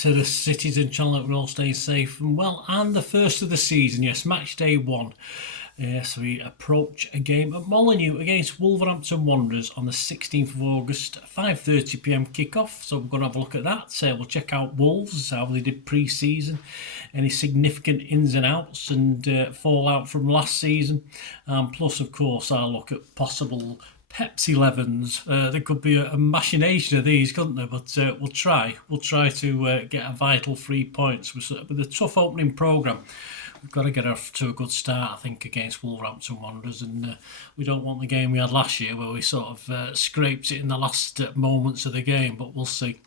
to the citizen channel. We're all staying safe and well. And the first of the season, yes, match day 1. So we approach a game at Molineux against Wolverhampton Wanderers on the 16th of August, 5:30 p.m. kickoff. So we're going to have a look at that. We'll check out Wolves, how they did pre-season, any significant ins and outs and fallout from last season. Plus, of course, I'll look at possible Pepsi 11s. There could be a machination of these, couldn't there? But we'll try. We'll try to get a vital 3 points with a tough opening programme. We've got to get off to a good start, I think, against Wolverhampton Wanderers, and we don't want the game we had last year where we sort of scraped it in the last moments of the game, but we'll see.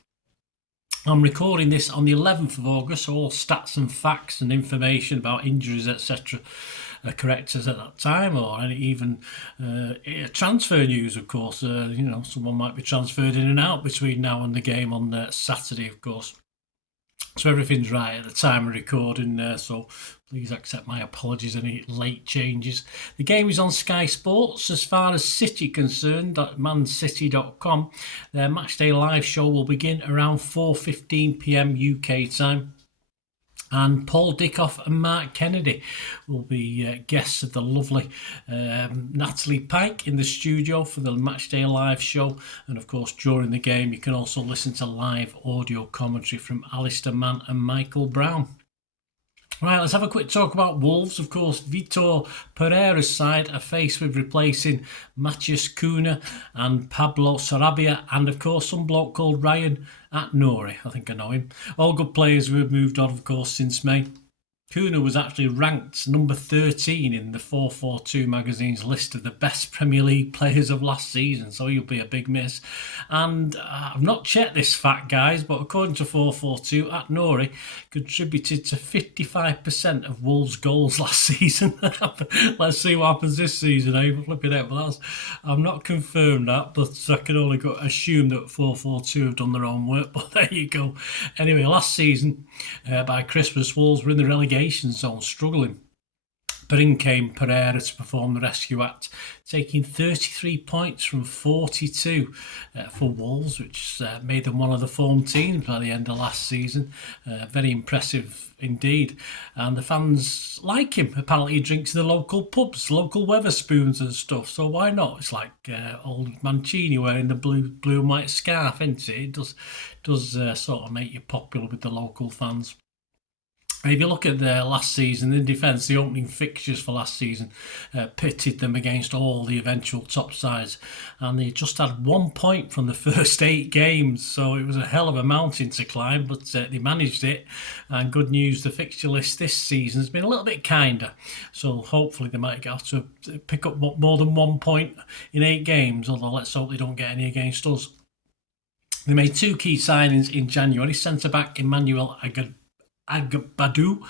I'm recording this on the 11th of August, so all stats and facts and information about injuries, etc. are correct as at that time, or any, even transfer news, of course. Someone might be transferred in and out between now and the game on Saturday, of course. So everything's right at the time of recording, so please accept my apologies, any late changes. The game is on Sky Sports. As far as City concerned, at mancity.com, their matchday live show will begin around 4:15 p.m. UK time. And Paul Dickoff and Marc Kennedy will be guests of the lovely Natalie Pike in the studio for the Matchday Live show. And of course, during the game, you can also listen to live audio commentary from Alistair Mann and Michael Brown. Right, let's have a quick talk about Wolves. Of course, Vitor Pereira's side are faced with replacing Matthias Cunha and Pablo Sarabia, and of course some bloke called Ryan Aït-Nouri. I think I know him. All good players who have moved on, of course, since May. Cunha was actually ranked number 13 in the 442 magazine's list of the best Premier League players of last season, so he'll be a big miss. And I've not checked this fact, guys, but according to 442, Aït-Nouri contributed to 55% of Wolves' goals last season. Let's see what happens this season, eh? Flipping out, but I've not confirmed that, but I can only assume that 442 have done their own work, but there you go. Anyway, last season, by Christmas, Wolves were in the relegation zone, struggling. But in came Pereira to perform the rescue act, taking 33 points from 42 for Wolves, which made them one of the form teams by the end of last season. Very impressive indeed. And the fans like him. Apparently he drinks in the local pubs, local Weatherspoons and stuff, so why not? It's like old Mancini wearing the blue and white scarf, isn't it? It does sort of make you popular with the local fans. If you look at the last season, in defence, the opening fixtures for last season pitted them against all the eventual top sides, and they just had 1 point from the first 8 games, so it was a hell of a mountain to climb, but they managed it. And good news, the fixture list this season has been a little bit kinder, so hopefully they might get to pick up more than 1 point in 8 games, although let's hope they don't get any against us. They made 2 key signings in January: centre-back Emmanuel Agbadou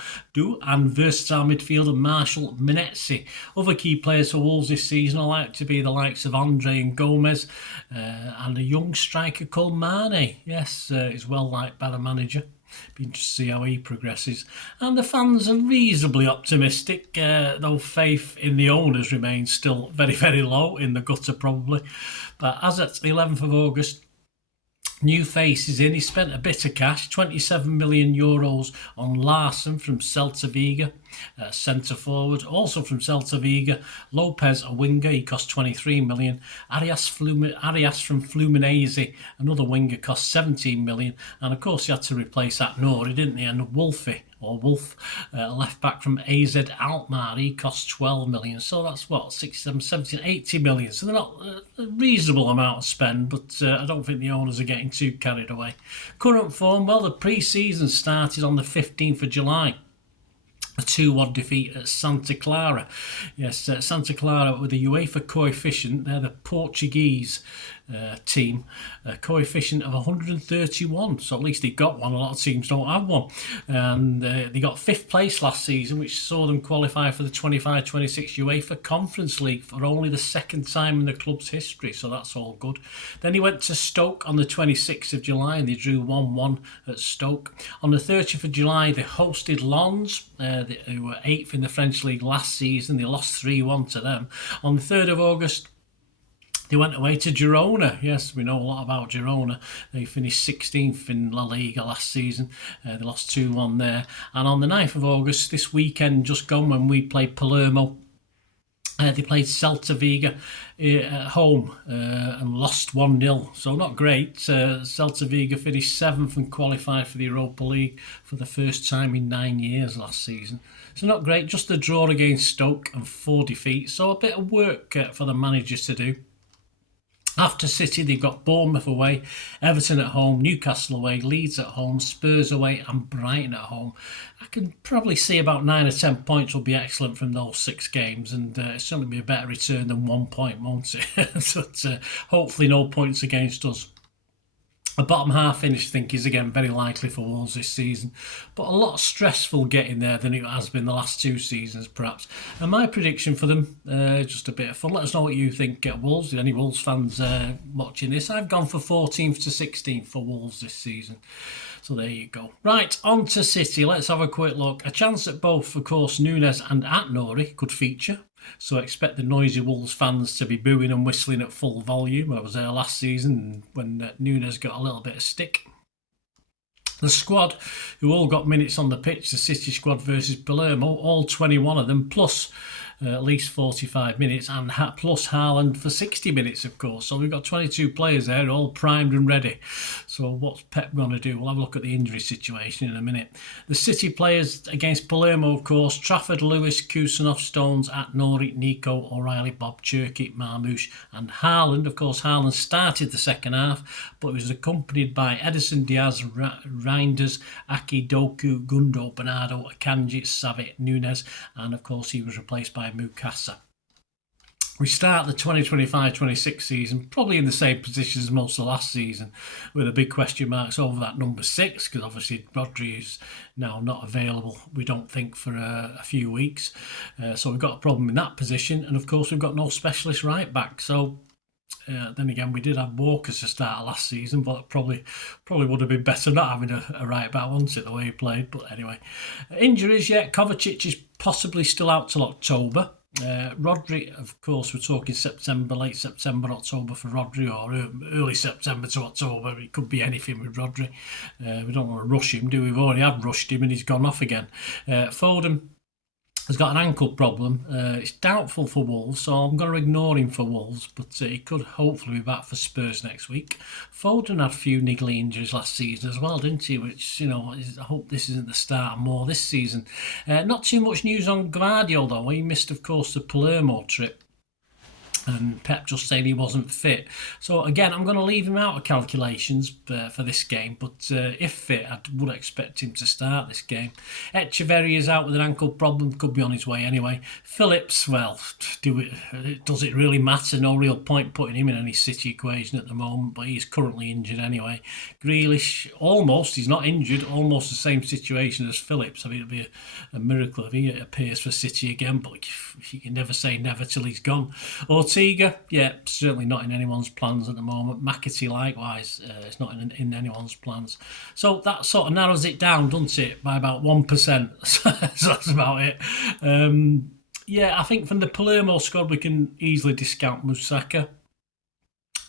and versatile midfielder Marshall Minetzi. Other key players for Wolves this season are like to be the likes of Andre and Gomez and a young striker called Mane. Yes, he's well liked by the manager. Be interested to see how he progresses. And the fans are reasonably optimistic, though faith in the owners remains still very, very low, in the gutter probably. But as at the 11th of August, new faces in. He spent a bit of cash, 27 million euros on Larsen from Celta Vigo, centre forward. Also from Celta Vigo, Lopez, a winger, he cost 23 million. Arias from Fluminense, another winger, cost 17 million. And of course, he had to replace Aït-Nouri, didn't he? And Wolf, left back from AZ Alkmaar, he cost 12 million. So that's what, 67, 17, 80 million. So they're not a reasonable amount of spend, but I don't think the owners are getting too carried away. Current form, well, the pre-season started on the 15th of July. A 2-1 defeat at Santa Clara. Yes, Santa Clara with the UEFA coefficient, they're the Portuguese team, a coefficient of 131, so at least they got one. A lot of teams don't have one. And they got 5th place last season, which saw them qualify for the 25-26 UEFA Conference League for only the 2nd time in the club's history, so that's all good. Then he went to Stoke on the 26th of July and they drew 1-1 at Stoke. On the 30th of July, they hosted Lens, who were 8th in the French League last season. They lost 3-1 to them. On the 3rd of August, They went away to Girona. Yes, we know a lot about Girona. They finished 16th in La Liga last season. They lost 2-1 there. And on the 9th of August, this weekend just gone, when we played Palermo, they played Celta Vigo at home and lost 1-0. So not great. Celta Vigo finished 7th and qualified for the Europa League for the first time in 9 years last season. So not great. Just a draw against Stoke and 4 defeats. So a bit of work for the managers to do. After City, they've got Bournemouth away, Everton at home, Newcastle away, Leeds at home, Spurs away and Brighton at home. I can probably see about 9 or 10 points will be excellent from those 6 games, and it's certainly be a better return than 1 point, won't it? But hopefully no points against us. A bottom half finish, I think, is again very likely for Wolves this season, but a lot stressful getting there than it has been the last 2 seasons, perhaps. And my prediction for them, just a bit of fun. Let us know what you think at Wolves. Any Wolves fans watching this? I've gone for 14th to 16th for Wolves this season. So there you go. Right, on to City. Let's have a quick look. A chance at both, of course, Núñez and Aït-Nouri could feature. So expect the noisy Wolves fans to be booing and whistling at full volume. I was there last season when Núñez got a little bit of stick. The squad, who all got minutes on the pitch, the City squad versus Palermo, all 21 of them, plus at least 45 minutes, and plus Haaland for 60 minutes, of course. So we've got 22 players there, all primed and ready. So what's Pep going to do? We'll have a look at the injury situation in a minute. The City players against Palermo, of course: Trafford, Lewis, Kusanov, Stones, Aït-Nouri, Nico, O'Reilly, Bob, Cherki, Marmoush and Haaland. Of course, Haaland started the second half, but was accompanied by Edison, Diaz, Reinders, Aki, Doku, Gundo, Bernardo, Akanji, Savic, Núñez, and of course he was replaced by Mukasa. We start the 2025-26 season probably in the same position as most of last season, with a big question marks over that number 6, because obviously Rodri is now not available, we don't think, for a few weeks. So we've got a problem in that position, and of course we've got no specialist right back. So then again, we did have Walker to start last season, but probably would have been better not having a right back, wasn't it, the way he played? But anyway, injuries yet. Kovacic is possibly still out till October. Rodri, of course, we're talking September, late September, October for Rodri, or early September to October. It could be anything with Rodri. We don't want to rush him, do we? We've already had rushed him and he's gone off again. Foden has got an ankle problem. It's doubtful for Wolves, so I'm going to ignore him for Wolves, but he could hopefully be back for Spurs next week. Foden had a few niggly injuries last season as well, didn't he? Which, I hope this isn't the start of more this season. Not too much news on Gvardiol, though. He missed, of course, the Palermo trip, and Pep just saying he wasn't fit. So again, I'm going to leave him out of calculations for this game, but if fit, I would expect him to start this game. Echeverri is out with an ankle problem, could be on his way anyway. Phillips, well, does it really matter? No real point putting him in any City equation at the moment, but he's currently injured anyway. Grealish, he's not injured, almost the same situation as Phillips. I mean, it'd be a miracle if he appears for City again, but you can never say never till he's gone. Ortega, certainly not in anyone's plans at the moment. McAtee, likewise, it's not in anyone's plans. So that sort of narrows it down, doesn't it, by about 1%. So that's about it. I think from the Palermo squad, we can easily discount Musaka.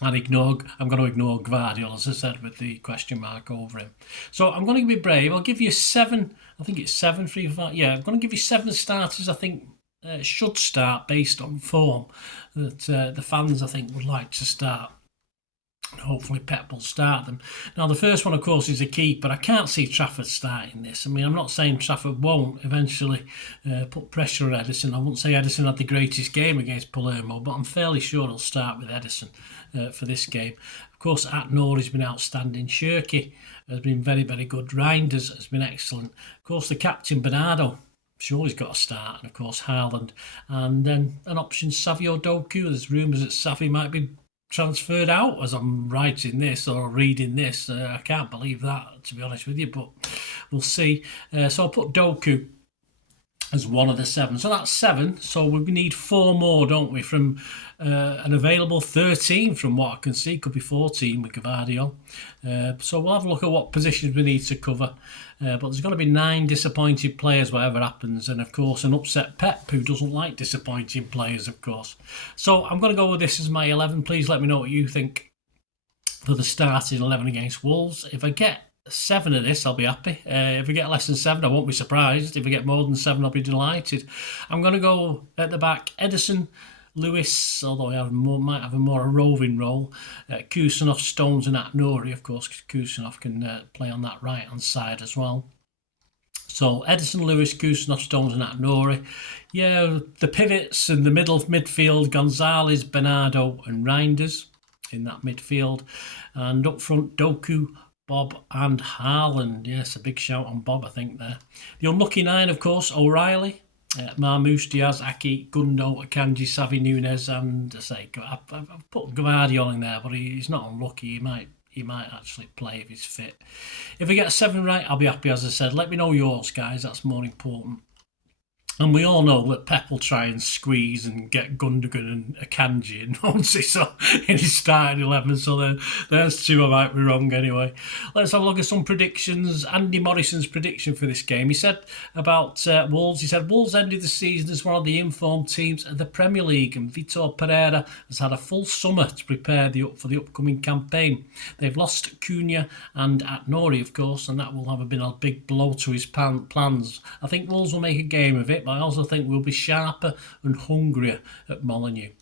I'm going to ignore Gvardiol, as I said, with the question mark over him. So I'm going to be brave. I'll give you 7. I think it's 7, 3, 5. Yeah, I'm going to give you 7 starters, I think, should start based on form that the fans, I think, would like to start. Hopefully Pep will start them. Now, the first one, of course, is a keeper. I can't see Trafford starting this. I mean, I'm not saying Trafford won't eventually put pressure on Edison. I wouldn't say Edison had the greatest game against Palermo, but I'm fairly sure he'll start with Edison for this game. Of course, Aït-Nouri has been outstanding. Cherki has been very, very good. Reinders has been excellent. Of course, the captain, Bernardo, sure he's got a start, and of course Haaland, and then an option, Savio Doku. There's rumours that Savi might be transferred out as I'm writing this or reading this. I can't believe that, to be honest with you, but we'll see. So I'll put Doku as one of the 7. So that's 7. So we need 4 more, don't we, from an available 13 from what I can see. Could be 14 with Gavardio. So we'll have a look at what positions we need to cover. But there's got to be 9 disappointed players, whatever happens. And, of course, an upset Pep, who doesn't like disappointing players, of course. So I'm going to go with this as my 11. Please let me know what you think for the starting 11 against Wolves. If I get 7 of this, I'll be happy. If we get less than 7, I won't be surprised. If we get more than 7, I'll be delighted. I'm going to go at the back, Ederson, Lewis, although I might have a more roving role. Kusanov, Stones and Atnori, of course, because Kusanov can play on that right-hand side as well. So Ederson, Lewis, Kusanov, Stones and Atnori. Yeah, the pivots in the midfield, Gonzalez, Bernardo and Reinders in that midfield. And up front, Doku, Bob and Haaland. Yes, a big shout on Bob, I think, there. The unlucky 9, of course, O'Reilly, Marmoush, Diaz, Aki, Gundo, Akanji, Savi, Nunez, and I've put Gavardio in there, but he's not unlucky. He might actually play if he's fit. If we get 7 right, I'll be happy, as I said. Let me know yours, guys. That's more important. And we all know that Pep will try and squeeze and get Gundogan and Akanji in, won't he? So in his starting 11. So there's 2 I might be wrong anyway. Let's have a look at some predictions. Andy Morrison's prediction for this game. He said about Wolves. He said Wolves ended the season as one of the informed teams of the Premier League, and Vitor Pereira has had a full summer to prepare for the upcoming campaign. They've lost Cunha and Atnori, of course, and that will have been a big blow to his plans. I think Wolves will make a game of it, but I also think we'll be sharper and hungrier at Molineux.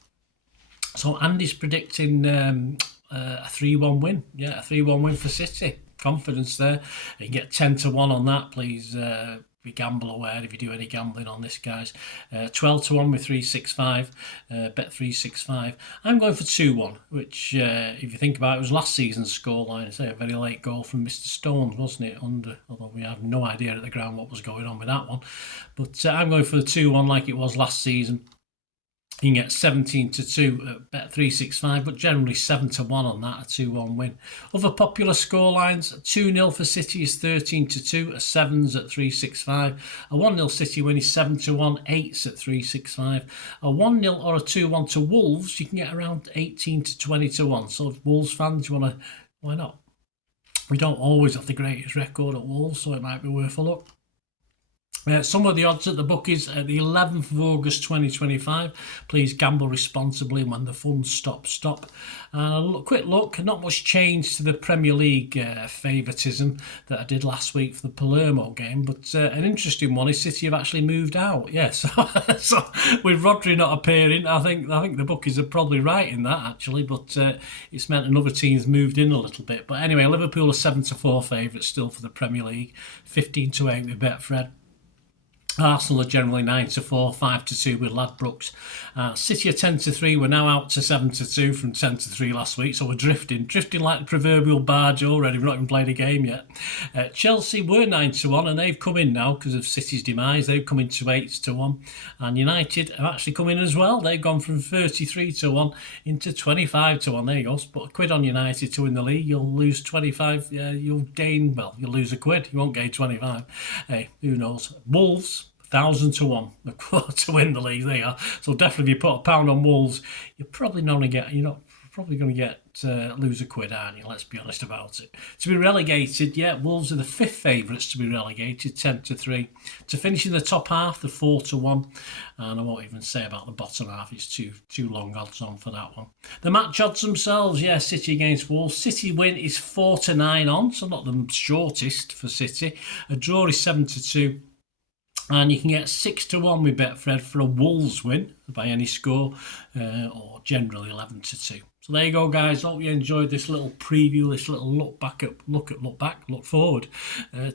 So Andy's predicting a 3-1 win. Yeah, a 3-1 win for City. Confidence there. You can get 10-1 on that, please. Be gamble aware if you do any gambling on this, guys. 12-1 with 365. Bet 365. I'm going for 2-1, which, if you think about it, was last season's scoreline. It's a very late goal from Mr. Stones, wasn't it? Although we had no idea at the ground what was going on with that one. But I'm going for the 2-1 like it was last season. You can get 17-2 at Bet 365, but generally 7-1 on that, a 2-1 win. Other popular scorelines: 2-0 for City is 13-2, a 7's at 365. A 1-0 City win is 7-1, 8's at 365. A 1-0 or a 2-1 to Wolves, you can get around 18-20-1. So if Wolves fans, you want to, why not? We don't always have the greatest record at Wolves, so it might be worth a look. Some of the odds at the bookies at the 11th of August 2025. Please gamble responsibly, when the fun stop. And a quick look, not much change to the Premier League favouritism that I did last week for the Palermo game, but an interesting one is City have actually moved out. Yes, so with Rodri not appearing, I think the bookies are probably right in that, actually, but it's meant another team's moved in a little bit. But anyway, Liverpool are 7-4 favourites still for the Premier League, 15-8 with Betfred. Arsenal are generally 9-4, 5-2 with Ladbrokes. City are 10-3. We're now out to 7-2 from 10-3 last week, so we're drifting like the proverbial barge already. We've not even played a game yet. Chelsea were 9-1, and they've come in now because of City's demise. They've come into 8-1, and United have actually come in as well. They've gone from 33-1 into 25-1. There you go. Put a quid on United to win the league. You'll lose 25. You'll lose a quid. You won't gain 25. Hey, who knows? Wolves, 1,000-1 to win the league. There you are. So definitely, if you put £1 on Wolves, you're probably not going to lose a quid, aren't you? Let's be honest about it. To be relegated, yeah, Wolves are the 5th favourites to be relegated, 10-3. To finish in the top half, the 4-1. And I won't even say about the bottom half. It's too long odds on for that one. The match odds themselves, yeah, City against Wolves. City win is 4-9 on, so not the shortest for City. A draw is 7-2. And you can get 6-1 with Betfred for a Wolves win by any score, or generally 11-2. So there you go, guys. Hope you enjoyed this little preview, this little look forward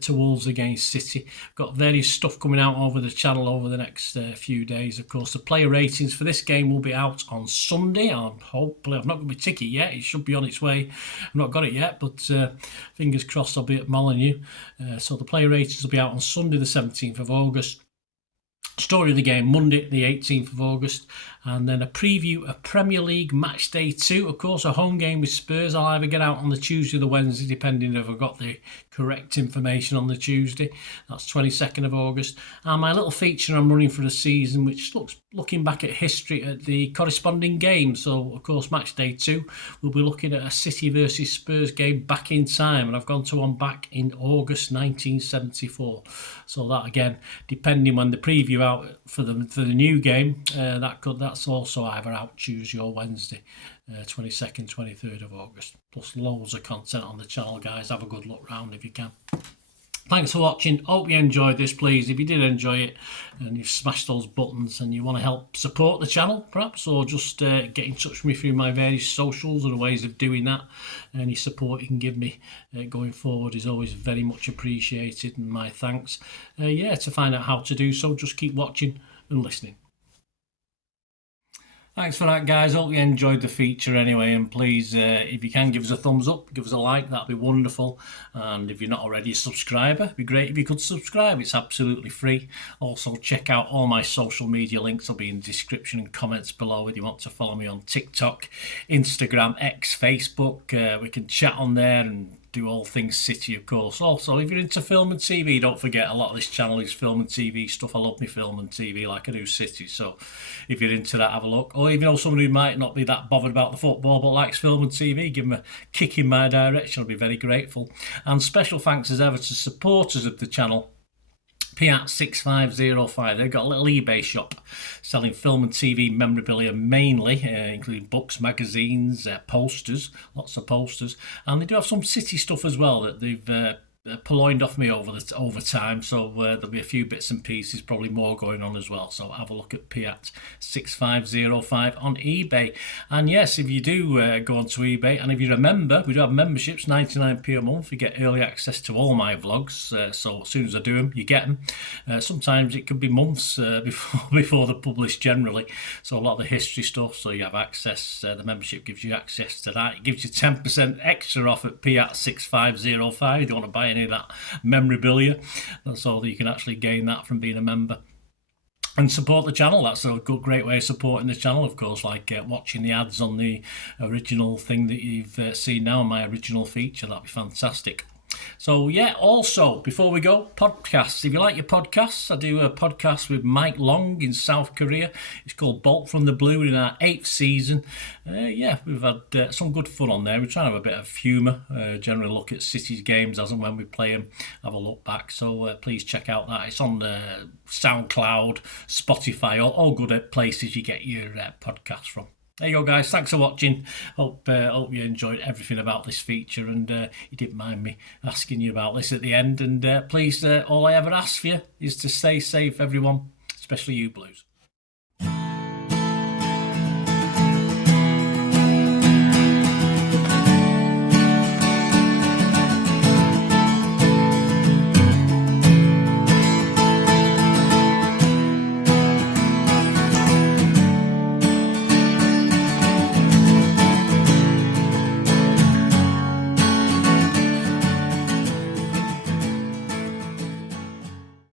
to Wolves against City. Got various stuff coming out over the channel over the next few days. Of course, the player ratings for this game will be out on Sunday. Hopefully, I've not got my ticket yet. It should be on its way. I've not got it yet, but fingers crossed I'll be at Molineux. So the player ratings will be out on Sunday, the 17th of August. Story of the game Monday the 18th of August, and then a preview of Premier League match day 2, of course a home game with Spurs. I'll either get out on the Tuesday or the Wednesday depending if I've got the correct information on the Tuesday. That's 22nd of August, and my little feature I'm running for the season, which looking back at history at the corresponding games. So of course match day 2 we'll be looking at a City versus Spurs game back in time, and I've gone to one back in August 1974. So that again, depending when the preview out for the new game, that's also either out Tuesday or Wednesday, 22nd, 23rd of August. Plus loads of content on the channel, guys. Have a good look round if you can. Thanks for watching. Hope you enjoyed this, please. If you did enjoy it and you've smashed those buttons and you want to help support the channel, perhaps, or just get in touch with me through my various socials or the ways of doing that, any support you can give me going forward is always very much appreciated, and my thanks. To find out how to do so, just keep watching and listening. Thanks for that, guys. Hope you enjoyed the feature anyway, and please, if you can, give us a thumbs up, give us a like, that'd be wonderful. And if you're not already a subscriber, it'd be great if you could subscribe. It's absolutely free. Also, check out all my social media links. Will be in the description and comments below if you want to follow me on TikTok, Instagram, X, Facebook. We can chat on there and do all things City, of course. Also, if you're into film and TV, don't forget a lot of this channel is film and TV stuff. I love me film and TV like I do City. So if you're into that, have a look. Or even know someone who might not be that bothered about the football but likes film and TV, give them a kick in my direction. I'll be very grateful. And special thanks as ever to supporters of the channel. P6505, they've got a little eBay shop selling film and TV memorabilia mainly, including books, magazines, posters, lots of posters, and they do have some City stuff as well that they've purloined off me over time, so there'll be a few bits and pieces, probably more going on as well. So have a look at P6505 on eBay. And yes, if you do go onto eBay, and if you remember, we do have memberships, 99p a month. You get early access to all my vlogs, so as soon as I do them, you get them. Sometimes it could be months before they're published generally, so a lot of the history stuff, so you have access. The membership gives you access to that. It gives you 10% extra off at P6505 if you want to buy any of that memorabilia. That's all that you can actually gain that from being a member and support the channel. That's a great way of supporting the channel, of course, like watching the ads on the original thing that you've seen now, my original feature. That'd be fantastic. So yeah, also before we go, podcasts. If you like your podcasts, I do a podcast with Mike Long in South Korea. It's called Bolt from the Blue, in our 8th season. We've had some good fun on there. We're trying to have a bit of humour, generally look at City's games as and when we play them, have a look back. So please check out that. It's on Soundcloud, Spotify, all good places you get your podcasts from. There you go, guys. Thanks for watching. Hope you enjoyed everything about this feature, and you didn't mind me asking you about this at the end. And please, all I ever ask for you is to stay safe, everyone, especially you Blues.